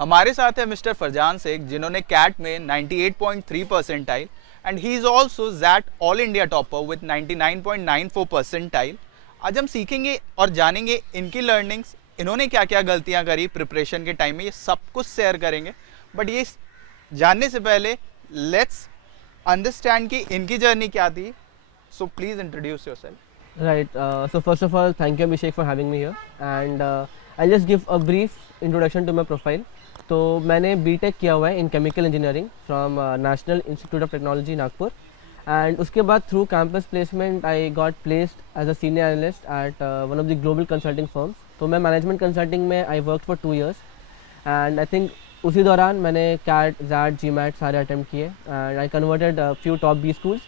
हमारे साथ है मिस्टर फरजान शेख जिन्होंने कैट में 98.3 percentile and he is also that all India topper with 99.94 percentile. आज हम सीखेंगे और जानेंगे इनकी लर्निंग्स, इन्होंने क्या क्या गलतियां करी प्रिपरेशन के टाइम में, ये सब कुछ शेयर करेंगे। बट ये जानने से पहले लेट्स अंडरस्टैंड कि इनकी जर्नी क्या थी। So please introduce yourself. Right. So first of all, thank you Abhishek for having me here, and I'll just give a brief introduction to my profile. तो मैंने बीटेक किया हुआ है in chemical engineering from National Institute of Technology Nagpur, and उसके बाद through campus placement I got placed as a senior analyst at one of the global consulting firms. तो मैं management consulting में I work for 2 years, and I think उसी दौरान मैंने CAT XAT GMAT सारे attempt किए, and I converted few top B schools,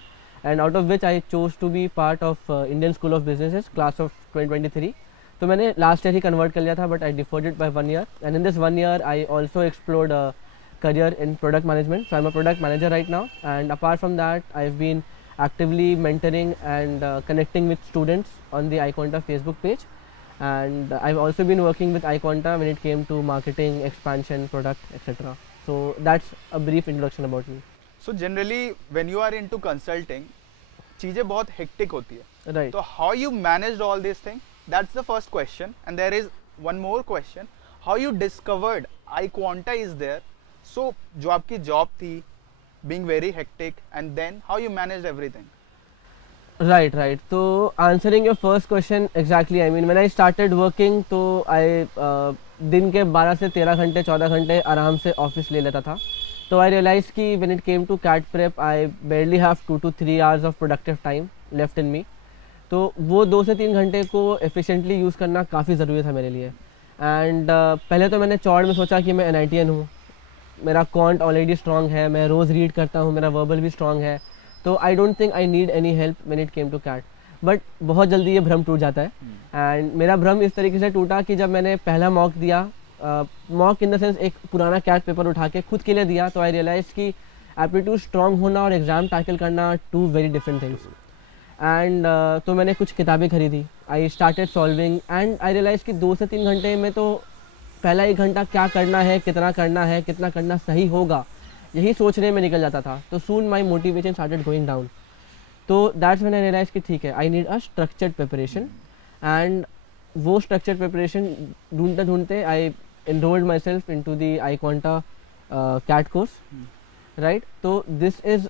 and out of which I chose to be part of Indian School of Businesses class of 2023. तो मैंने last year ही convert कर लिया था, but I deferred it by 1 year, and in this 1 year I also explored career in product management. So I'm a product manager right now, and apart from that I've been actively mentoring and connecting with students on the iQuanta Facebook page, and I've also been working with iQuanta when it came to marketing, expansion, product, etc. So that's a brief introduction about me. So generally when you are into consulting चीज़ें बहुत hectic होती है, Right. तो how you managed all this thing, that's the first question. And there is one more question, how you discovered iQuanta is there. So जो आपकी job थी being very hectic, and then how you managed everything. Right, right. So answering your first question exactly, I mean when I started working, तो I दिन के 12 से 13 घंटे 14 घंटे आराम से ऑफिस ले लेता था। तो आई रियलाइज कि when it came to CAT prep, I barely have 2 to 3 hours of productive time left in me. तो वो 2 से 3 घंटे को एफिशिएंटली यूज़ करना काफ़ी ज़रूरी था मेरे लिए। एंड पहले तो मैंने चौड़ में सोचा कि मैं NITN हूँ, मेरा क्वांट ऑलरेडी स्ट्रॉन्ग है, मैं रोज़ रीड करता हूँ, मेरा वर्बल भी स्ट्रॉन्ग है, तो I don't think I need any help when it came to CAT. But बहुत जल्दी ये भ्रम टूट जाता है, एंड मेरा भ्रम इस तरीके से टूटा कि जब मैंने पहला मॉक दिया, मॉक इन द सेंस एक पुराना कैट पेपर उठा के खुद के लिए दिया, तो आई रियलाइज कि एप्टीट्यूड स्ट्रॉन्ग होना और एग्ज़ाम टैकल करना 2 वेरी डिफरेंट थिंग्स। एंड तो मैंने कुछ किताबें खरीदी, I started solving, and I realise कि 2 से 3 घंटे में तो पहला 1 घंटा क्या करना है, कितना करना सही होगा, यही सोचने में निकल जाता था। तो soon my motivation started going down. तो दैट्स व्हेन आई रियलाइज कि ठीक है, I need a structured preparation, and वो स्ट्रक्चर्ड प्रिपरेशन ढूंढते ढूंढते आई enrolled myself into the iQuanta CAT course, right? तो this is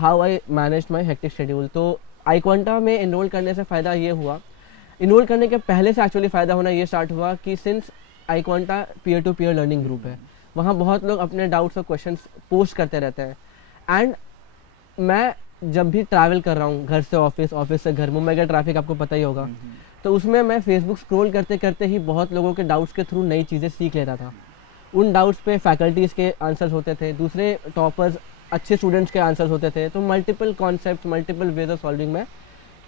how I managed my hectic schedule. तो iQuanta में enroll करने से फ़ायदा ये हुआ, enroll करने के पहले से एक्चुअली फ़ायदा होना ये स्टार्ट हुआ कि since iQuanta peer to peer learning group है, वहाँ बहुत लोग अपने डाउट्स और क्वेश्चंस पोस्ट करते रहते हैं। एंड मैं जब भी ट्रैवल कर रहा हूँ घर से ऑफिस, ऑफिस से घर, मुंबई का ट्रैफिक आपको पता ही होगा, तो उसमें मैं फेसबुक स्क्रॉल करते करते ही बहुत लोगों के डाउट्स के थ्रू नई चीज़ें सीख लेता था। उन डाउट्स पे फैकल्टीज़ के आंसर्स होते थे, दूसरे टॉपर्स अच्छे स्टूडेंट्स के आंसर्स होते थे, तो multiple concept, multiple ways of solving में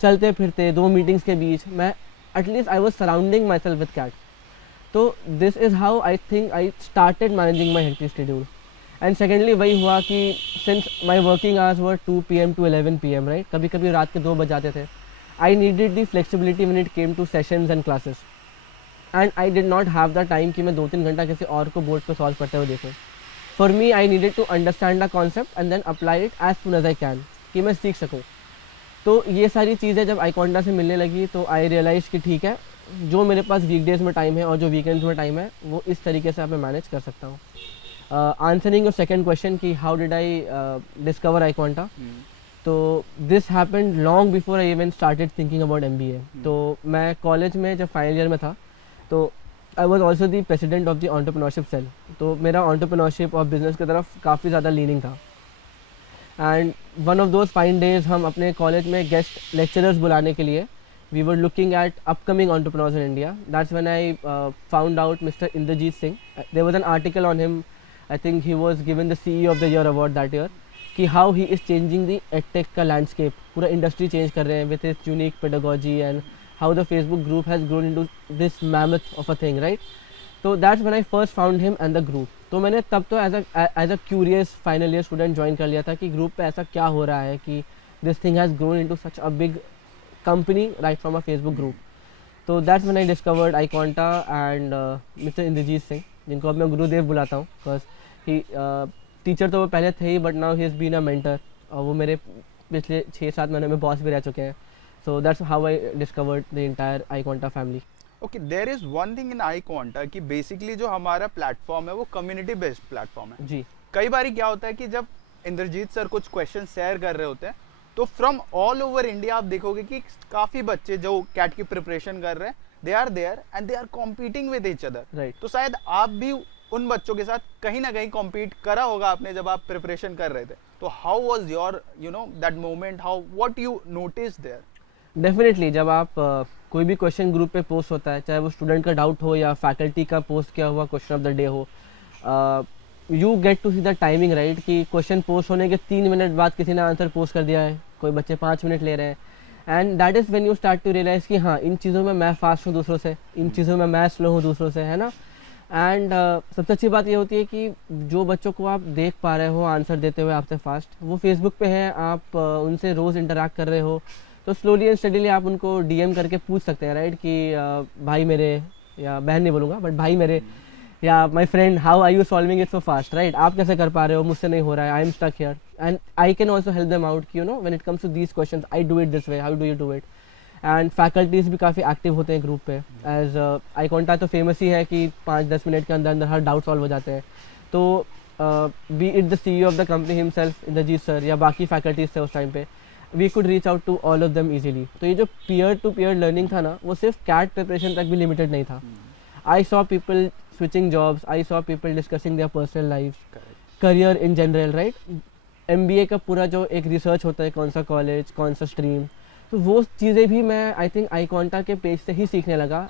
चलते फिरते 2 मीटिंग्स के बीच मैं at least I was surrounding myself with CAT. तो this is how I think I started managing my hectic schedule. And secondly वही हुआ कि since my working hours were 2 PM to 11 PM, right, कभी कभी रात के 2 बज जाते थे। I needed the flexibility when it came to sessions and classes, and I did not have the time कि मैं 2-3 घंटा किसी और को बोर्ड पे सॉल्व करते हुए देखूँ। For me, I needed to understand the concept and then apply it as soon as I can, कि मैं सीख सकूँ। तो ये सारी चीज़ें जब iQuanta से मिलने लगी तो I realized कि ठीक है, जो मेरे पास वीकडेज में टाइम है और जो वीकेंड्स में टाइम है, वो इस तरीके से मैं मैनेज कर सकता हूँ। आंसरिंग योर सेकेंड क्वेश्चन कि how did I discover iQuanta, तो this happened long before I even started thinking about MBA। तो मैं कॉलेज में जब फाइनल ईयर में था, तो I was also the president of the entrepreneurship cell, तो मेरा एंटरप्रेन्योरशिप और बिजनेस की तरफ काफ़ी ज़्यादा लीनिंग था। And one of those fine days हम अपने कॉलेज में गेस्ट लेक्चरर्स बुलाने के लिए we were looking at upcoming entrepreneurs in India. That's when I found out mister Inderjeet Singh. There was an article on him, I think he was given the CEO of the year award that year, कि how he is changing the edtech का landscape, पूरा industry change कर रहे हैं with his unique pedagogy, and how the Facebook group has grown into this mammoth of a thing, right. तो that's when I first found him and the group. तो मैंने तब तो as a curious final year student join कर लिया था कि group पे ऐसा क्या हो रहा है कि this thing has grown into such a big company right from a Facebook group. तो that's when I discovered iQuanta and Mr. Indrajit Singh, जिनको अब मैं गुरुदेव बुलाता हूँ, बिकॉज ही टीचर तो वो पहले थे ही, but now he is been a mentor, और वो मेरे पिछले 6-7 महीने में बॉस भी रह चुके हैं. So that's how I discovered the entire iQuanta family. Okay, there is one thing in iQuanta कि बेसिकली जो हमारा प्लेटफॉर्म है वो कम्युनिटी बेस्ड प्लेटफॉर्म है. जी. कई बार क्या होता है कि जब इंद्रजीत सर कुछ क्वेश्चन शेयर कर रहे होते हैं तो फ्रॉम ऑल ओवर इंडिया आप देखोगे कि काफ़ी बच्चे जो कैट की प्रिपरेशन कर रहे हैं, they are there and they are competing with each other. Right. तो शायद आप भी उन बच्चों के साथ कहीं ना कहीं कॉम्पीट करा होगा आपने जब आप प्रिपरेशन कर रहे थे. तो how was your that moment, how what you notice there? Definitely जब आप कोई भी क्वेश्चन ग्रुप पे पोस्ट होता है, चाहे वो स्टूडेंट का डाउट हो या फैकल्टी का पोस्ट किया हुआ क्वेश्चन ऑफ द डे हो, you get to see the timing, right, कि क्वेश्चन पोस्ट होने के 3 मिनट बाद किसी ने आंसर पोस्ट कर दिया है, कोई बच्चे 5 मिनट ले रहे हैं. And that is when you start to realise कि हाँ, इन चीज़ों में मैं फास्ट हूँ दूसरों से, इन चीज़ों में मैं स्लो हूँ दूसरों से, है ना. एंड सबसे अच्छी बात ये होती है कि जो बच्चों को आप देख पा रहे हो आंसर देते हुए आपसे फास्ट, वो फेसबुक पे हैं, आप उनसे रोज़ इंटरेक्ट कर रहे हो, तो स्लोली एंड स्टडीली आप उनको DM करके पूछ सकते हैं, राइट, कि भाई मेरे, या बहन नहीं बोलूँगा बट भाई मेरे, या my friend, how are you solving it so fast, right, आप कैसे कर पा रहे हो, मुझसे नहीं हो रहा है, I am stuck here. And I can also help them out कि when it comes to these questions I do it this way, how do you do it. And faculties भी काफ़ी एक्टिव होते हैं ग्रुप पे. As iQuanta तो famous ही है कि 5-10 मिनट के अंदर अंदर हर डाउट सॉल्व हो जाते हैं. तो be it the CEO of the company himself, Indrajit sir, या बाकी फैकल्टीज थे उस टाइम पे, we could reach out to all of them easily. तो ये जो पीयर टू पीयर लर्निंग था ना, वो सिर्फ कैट प्रिपरेशन तक भी लिमिटेड नहीं था. I saw people switching jobs, I saw people discussing their personal lives, career in general, right. MBA का पूरा जो एक रिसर्च होता है, कौन सा कॉलेज, कौन सा स्ट्रीम, तो वो चीज़ें भी मैं आई थिंक iQuanta के पेज से ही सीखने लगा.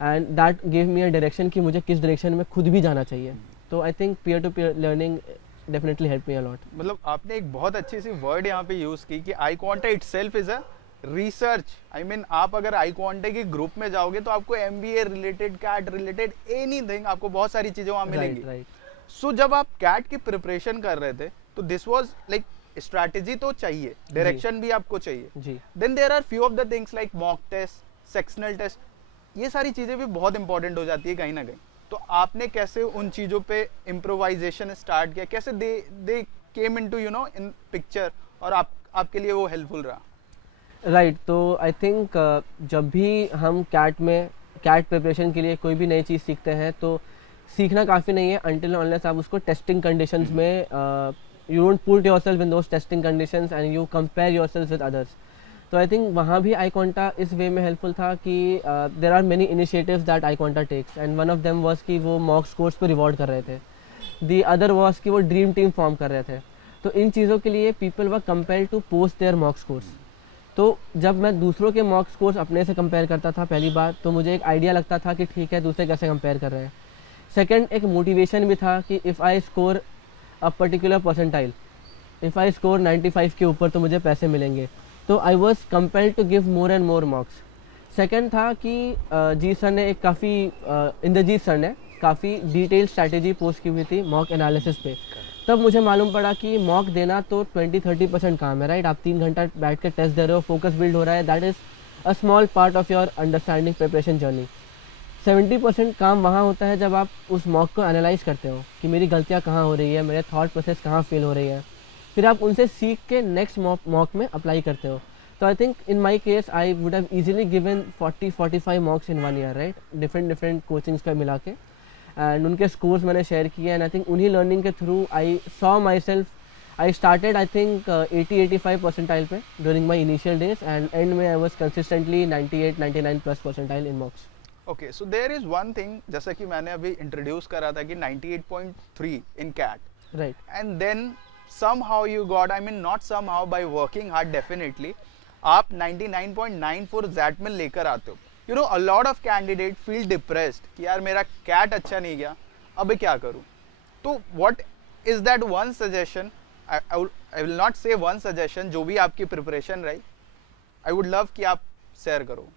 And that gave me a direction कि मुझे किस डायरेक्शन में खुद भी जाना चाहिए. तो I think peer to peer learning definitely help me a lot. मतलब आपने एक बहुत अच्छी सी वर्ड यहाँ पे यूज़ की कि iQuanta itself is a research. I mean आप अगर iQuanta के ग्रुप में जाओगे तो आपको MBA related, CAT related, anything, आपको बहुत सारी चीज़ें वहाँ मिलेंगी. राइट. सो जब आप कैट की प्रिपरेशन कर रहे थे तो दिस वाज लाइक स्ट्रैटेजी तो चाहिए, डायरेक्शन भी आपको चाहिए. जी. Then there are few of the things like mock test, sectional test, ये सारी चीज़ें भी बहुत इंपॉर्टेंट हो जाती है कहीं ना कहीं. तो आपने कैसे उन चीज़ों पे इम्प्रोवाइजेशन स्टार्ट किया, कैसे दे केम इनटू इन पिक्चर, और आपके लिए वो हेल्पफुल रहा? राइट. तो आई थिंक जब भी हम कैट प्रिपरेशन के लिए कोई भी नई चीज़ सीखते हैं, तो सीखना काफ़ी नहीं है अनटिल अनलेस आप उसको टेस्टिंग कंडीशंस में, you don't put yourself in those testing conditions and you compare yourself with others. तो आई थिंक वहाँ भी iQuanta इस वे में हेल्पफुल था कि there are many initiatives that iQuanta takes, and one of them was कि वो मॉक स्कोर्स पे रिवॉर्ड कर रहे थे. दी अदर वाज कि वो ड्रीम टीम फॉर्म कर रहे थे. तो इन चीज़ों के लिए people were compelled to post their mock scores. तो जब मैं दूसरों के मॉक स्कोर्स अपने से कंपेयर करता था पहली बार, तो मुझे एक आइडिया लगता था कि ठीक है, दूसरे कैसे कंपेयर कर रहे हैं. सेकंड, एक मोटिवेशन भी था कि if I score a particular percentile, if I score 95 के ऊपर तो मुझे पैसे मिलेंगे. तो I was compelled to give more and more mocks. Second था कि जी सर ने एक काफ़ी इंद्रजीत सर ने काफ़ी डिटेल स्ट्रैटेजी पोस्ट की हुई थी मॉक एनालिसिस पे. तब मुझे मालूम पड़ा कि मॉक देना तो 20-30% काम है, राइट. आप 3 घंटा बैठ के टेस्ट दे रहे हो, फोकस बिल्ड हो रहा है, that is a small part of your understanding preparation journey. 70% काम वहाँ होता है जब आप उस मॉक को एनालाइज करते हो कि मेरी गलतियाँ कहाँ हो रही है, मेरे थॉट प्रोसेस कहाँ फेल हो रही है, फिर आप उनसे सीख के नेक्स्ट मॉक में अप्लाई करते हो. तो I think in my case I would have easily given 40-45 mocks in 1 year, right, different coachings का मिला के. एंड उनके स्कोर्स मैंने शेयर किए, एंड आई थिंक उन्हीं लर्निंग के through I saw myself, I started I think 80-85 percentile पे during my initial days, and end में I was consistently 98-99+ percentile in mocks. Okay, so there is one thing, जैसा कि मैंने अभी introduce करा था कि 98.3 in CAT, right. And then somehow you got, I mean not somehow, by working hard definitely, आप 99.94 ज़ैट में लेकर आते हो. You know, a lot of candidate feel depressed कि यार मेरा कैट अच्छा नहीं गया, अब क्या करूँ. तो what is that one suggestion, I will not say one suggestion, जो भी आपकी प्रिपरेशन रही, I would love कि आप शेयर करो.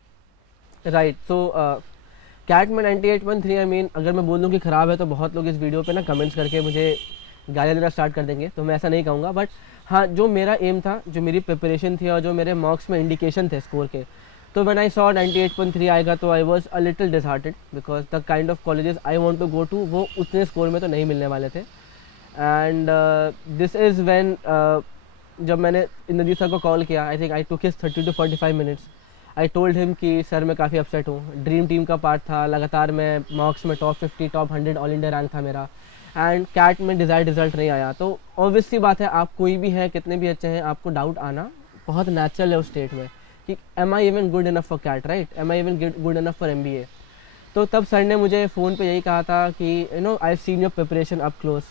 राइट. सो कैट में 98.3, आई मीन अगर मैं बोल दूँ कि ख़राब है तो बहुत लोग इस वीडियो पे ना कमेंट्स करके मुझे गालियाँ देना स्टार्ट कर देंगे, तो मैं ऐसा नहीं कहूँगा. बट हाँ, जो मेरा एम था, जो मेरी प्रिपरेशन थी और जो मेरे मार्क्स में इंडिकेशन थे स्कोर के, तो व्हेन आई सॉ 98.3 आएगा तो I was a little disheartened because the kind of colleges I want to go to वो उतने स्कोर में तो नहीं मिलने वाले थे. एंड दिस इज़ व्हेन जब मैंने इंद्रजीत सर को कॉल किया, आई think I took his 30 to 45 minutes. I told him कि सर मैं काफ़ी अपसेट हूँ, ड्रीम टीम का पार्ट था, लगातार मैं मॉक्स में top 50 top 100 all India rank था मेरा, एंड कैट में डिज़ायर्ड रिजल्ट नहीं आया. तो ऑब्वियस सी बात है, आप कोई भी हैं, कितने भी अच्छे हैं, आपको डाउट आना बहुत नेचुरल है उस स्टेट में कि am I even good enough for CAT, right, am I even good enough for MBA. तो तब सर ने मुझे फ़ोन पे यही कहा था कि you know I seen your preparation up close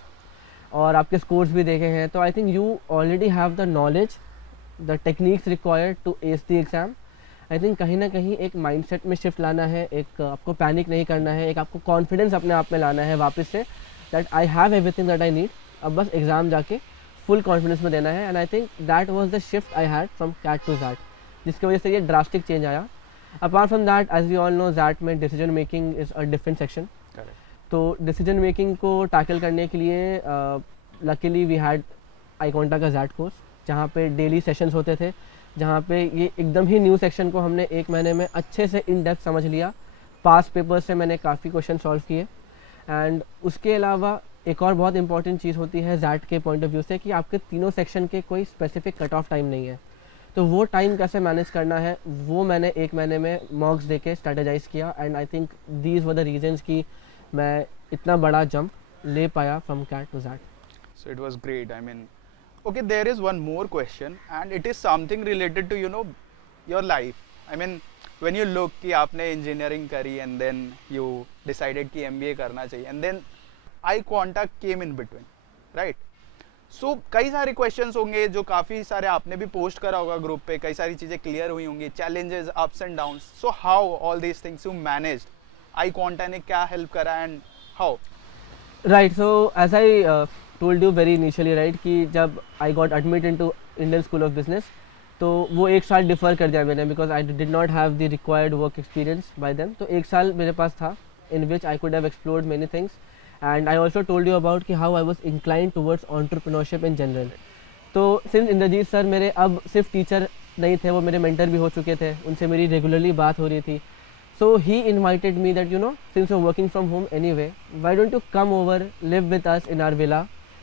और आपके स्कोर्स भी देखे हैं, तो I think you already have the knowledge, the techniques required to ace the exam. I think कहीं ना कहीं एक माइंडसेट में शिफ्ट लाना है, एक आपको पैनिक नहीं करना है, एक आपको कॉन्फिडेंस अपने आप में लाना है वापस से, that I have everything that I need, अब बस एग्ज़ाम जाके फुल कॉन्फिडेंस में देना है. And I think that was the shift I had from CAT to XAT, जिसकी वजह से ये ड्रास्टिक चेंज आया. Apart from that, as we all know, XAT में decision making is a different section. तो डिसीजन मेकिंग को tackle करने के लिए लकीली वी हैड आईकॉन्टा का जैट कोर्स, जहाँ पे डेली सेशंस होते थे, जहाँ पे ये एकदम ही न्यू सेक्शन को हमने एक महीने में अच्छे से इन डेप्थ समझ लिया. पास पेपर से मैंने काफ़ी क्वेश्चन सॉल्व किए. एंड उसके अलावा एक और बहुत इंपॉर्टेंट चीज़ होती है जैट के पॉइंट ऑफ व्यू से कि आपके तीनों सेक्शन के कोई स्पेसिफिक कट ऑफ टाइम नहीं है. तो वो टाइम कैसे मैनेज करना है वो मैंने एक महीने में मॉक्स दे के स्ट्रेटेजाइज किया. And I think these were the reasons कि मैं इतना बड़ा जंप ले पाया from CAT to XAT. So it was great. I mean, okay, there is one more question, and it is something related to, you know, your life. I mean, when you look कि आपने engineering करी and then you decided कि MBA करना चाहिए, and then iQuanta came in between, right? So कई सारे questions होंगे जो काफ़ी सारे आपने भी post करा होगा group पे, कई सारी चीज़ें clear हुई होंगी, challenges, ups and downs. So how all these things you managed? iQuanta ने क्या help करा and how? Right, so as I told you very initially, right, कि जब I got admit into Indian School of Business तो वो एक साल defer कर दिया मैंने because I did not have the required work experience by them. तो एक साल मेरे पास था in which I could have explored many things. And I also told you about कि how I was incline towards entrepreneurship in general. तो since Indrajit sir मेरे अब सिर्फ टीचर नहीं थे, वो मेरे मेंटर भी हो चुके थे, उनसे मेरी रेगुलरली बात हो रही थी. So he invited me that, you know, since you're working from home anyway, why don't you come over, live with us in our villa.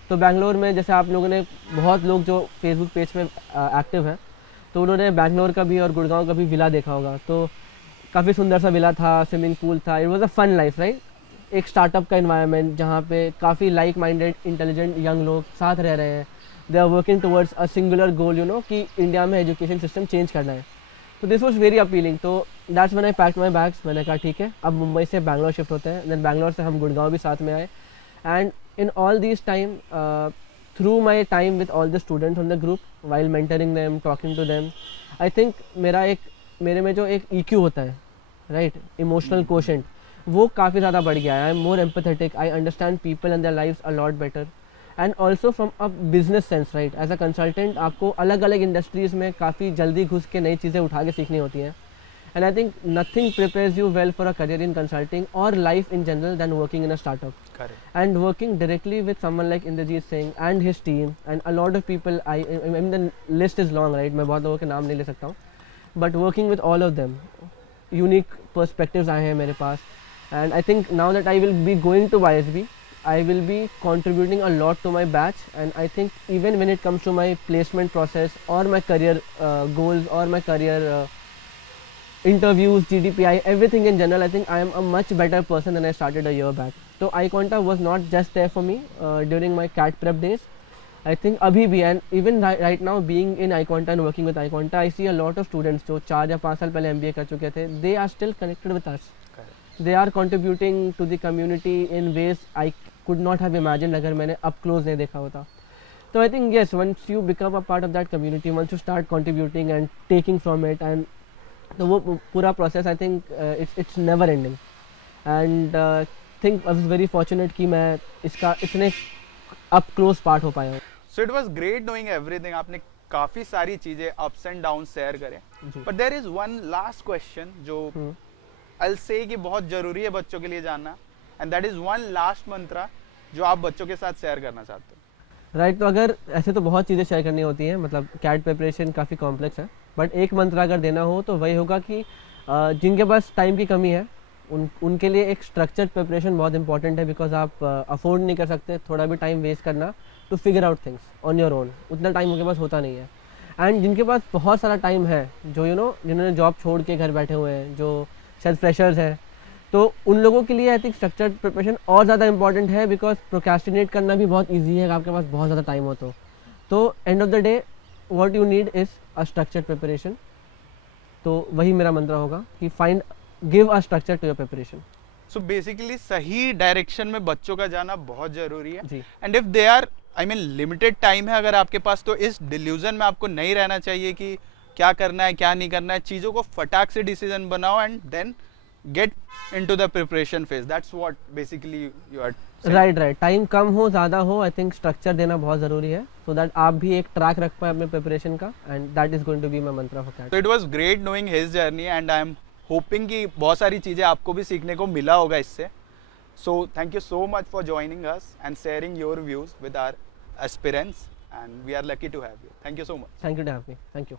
तो बैंगलोर में जैसे आप लोगों ने, बहुत लोग जो फेसबुक पेज में एक्टिव हैं, तो उन्होंने बैंगलोर का भी और गुड़गांव का भी विला देखा होगा. तो काफ़ी सुंदर सा विला था, स्विमिंग पूल था, it was a fun life, right. एक स्टार्टअप का इन्वायरमेंट जहाँ पे काफ़ी लाइक माइंडेड इंटेलिजेंट यंग लोग साथ रह रहे हैं. They are working towards a singular goal, you know, कि इंडिया में एजुकेशन सिस्टम चेंज करना है. तो दिस वॉज वेरी अपीलिंग. तो that's when I packed my bags. मैंने कहा ठीक है, अब मुंबई से बैंगलोर शिफ्ट होते हैं. देन बैंगलोर से हम गुड़गांव भी साथ में आए. And in all this time, through my time with all the students on the group, while mentoring them, talking to them, I think मेरे में जो एक EQ होता है, राइट, इमोशनल कोशेंट, वो काफ़ी ज़्यादा बढ़ गया है. I am more empathetic, I understand people and their lives a lot better. And also from a business sense, right, as a consultant आपको अलग अलग इंडस्ट्रीज़ में काफ़ी जल्दी घुस के नई चीज़ें उठा के सीखनी होती हैं. And I think nothing prepares you well for a career in consulting और life in general than working in a startup. And working directly with someone like Indrajit Singh and his team and a lot of people, I mean the list is long, right, मैं बहुत लोगों के नाम नहीं ले सकता हूँ, but working with all of them, unique perspectives आए हैं मेरे पास. And I think now that I will be going to YSB, I will be contributing a lot to my batch. And I think even when it comes to my placement process or my career goals or my career interviews, GDPI, everything in general, I think I am a much better person than I started a year back. So iQuanta was not just there for me during my CAT prep days. I think abhi bhi, and even right now being in iQuanta and working with iQuanta, I see a lot of students जो 4 या 5 साल पहले MBA कर चुके थे, they are still connected with us. They are contributing to the community in ways I could not have imagined अगर मैंने up close नहीं देखा होता. So I think yes, once you become a part of that community, once you start contributing and taking from it, and तो वो पूरा process, I think it's never ending. And think I was very fortunate कि मैं इसका इतने up close part हो पाया हूँ. So it was great knowing everything. आपने काफ़ी सारी चीज़ें अप्स एंड डाउन शेयर करें, but there is one last question जो आई विल से कि बहुत ज़रूरी है बच्चों के लिए जानना, and that is one last mantra जो आप बच्चों के साथ शेयर करना चाहते हो. राइट, तो अगर ऐसे तो बहुत चीज़ें शेयर करनी होती हैं, मतलब कैट प्रिपरेशन काफ़ी कॉम्प्लेक्स है. बट एक मंत्र अगर देना हो तो वही होगा कि जिनके पास टाइम की कमी है उनके लिए एक स्ट्रक्चर्ड प्रिपरेशन बहुत इंपॉर्टेंट है, बिकॉज आप अफोर्ड नहीं कर सकते थोड़ा भी टाइम वेस्ट करना to figure out things on your own, उतना टाइम उनके पास होता नहीं है। एंड जिनके पास बहुत सारा टाइम है, जो जिन्होंने जॉब छोड़ के घर बैठे हुए हैं, जो शायद फ्रेशर्स हैं, तो उन लोगों के लिए आई थिंक स्ट्रक्चर्ड प्रिपरेशन और ज़्यादा इंपॉर्टेंट है, बिकॉज प्रोक्रेस्टिनेट करना भी बहुत ईजी है अगर आपके पास बहुत ज़्यादा टाइम हो तो end of the day what you need is a structured preparation. तो वही मेरा मंत्र होगा कि give a structure to your preparation. So basically सही डायरेक्शन में बच्चों का जाना बहुत जरूरी है। जी। And if they are limited time है अगर आपके पास, तो इस डिल्यूजन में आपको नहीं रहना चाहिए कि क्या करना है क्या नहीं करना है। चीज़ों को फटाक से डिसीजन बनाओ and then get into the preparation phase. That's what basically you are right. Time कम हो ज़्यादा हो, आई थिंक स्ट्रक्चर देना बहुत ज़रूरी है, सो दैट आप भी एक ट्रैक रख पाए अपने प्रिपरेशन का, and that is going to be my mantra for that. तो it was great knowing his journey and I am hoping कि बहुत सारी चीज़ें आपको भी सीखने को मिला होगा इससे। So thank you so much for joining us and sharing your views with our aspirants, and we are lucky to have you. Thank you so much. Thank you to have me. Thank you.